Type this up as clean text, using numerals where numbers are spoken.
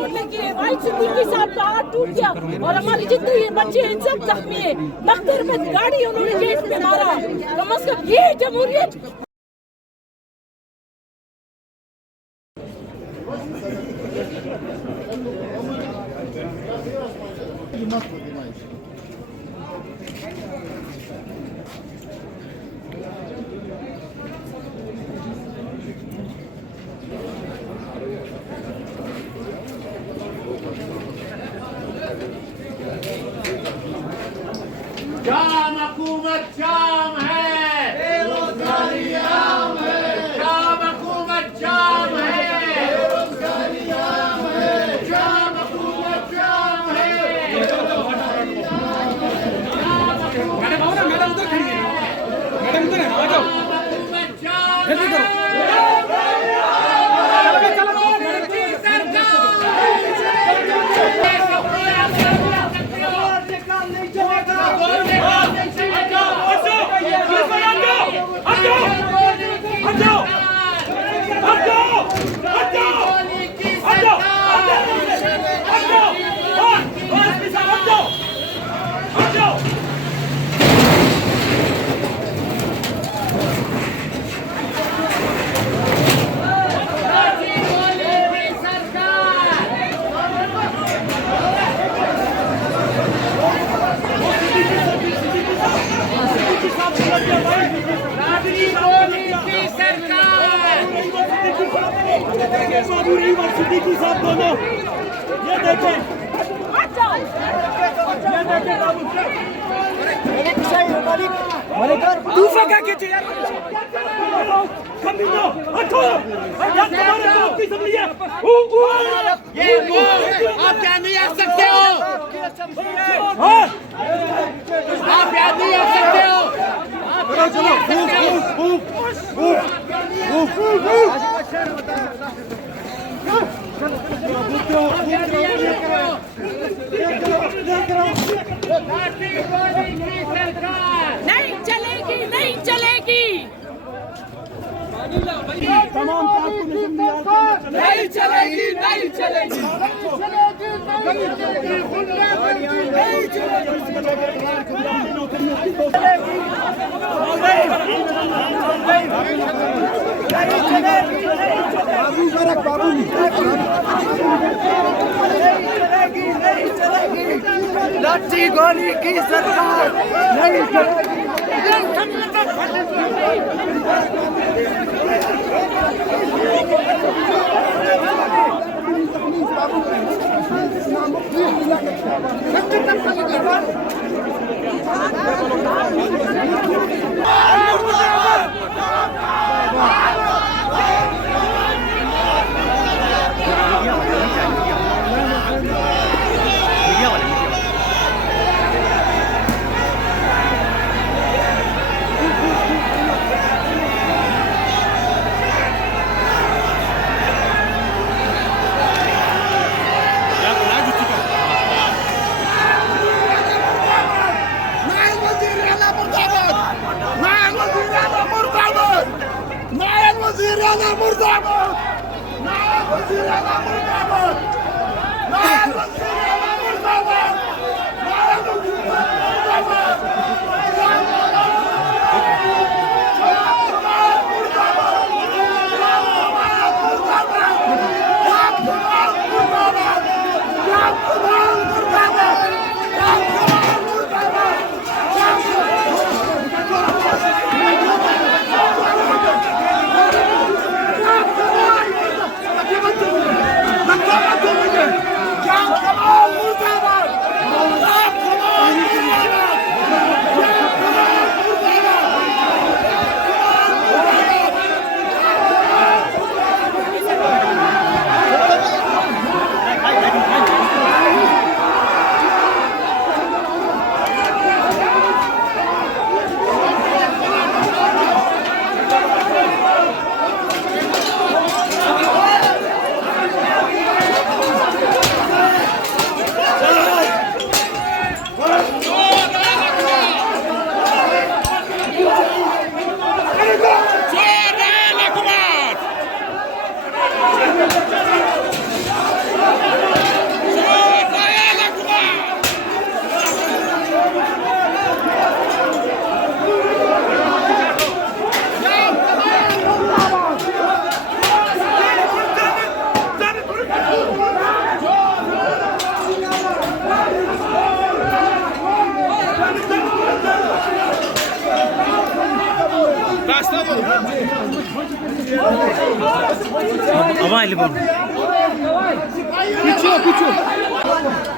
चोट लगी है, भाई सिद्दीकी साहब का हाथ टूट गया और हमारे जितने ये बच्चे हैं सब जख्मी है। बकतरबंद गाड़ी उन्होंने गेट पे मारा। कम से कम ये जमहूरियत जाम हुकूमत जाम है, बेरोजगारी आम है। जाम हुकूमत जाम है, बेरोजगारी आम है। जाम हुकूमत जाम है, बेरोजगारी आम है। मैडम आओ ना, मैडम उधर खड़ी है, मैडम उधर है, आ जाओ। हुकूमत जाम है, चलो सिद्दीकी साहब दोनों ये देखें, दूसरा क्या कीजिए यार, हटो यार, तुम्हारे बाप की असम्बली है, ये आप क्या नहीं आ सकते हो, आप क्या नहीं आ सकते हो। चलो नहीं चलेगी, नहीं चलेगी, तमाम नहीं चलेगी, नहीं चलेगी, लाठी गोली की सरकार नहीं चलेगी। मोबाइल पर पीछे पीछे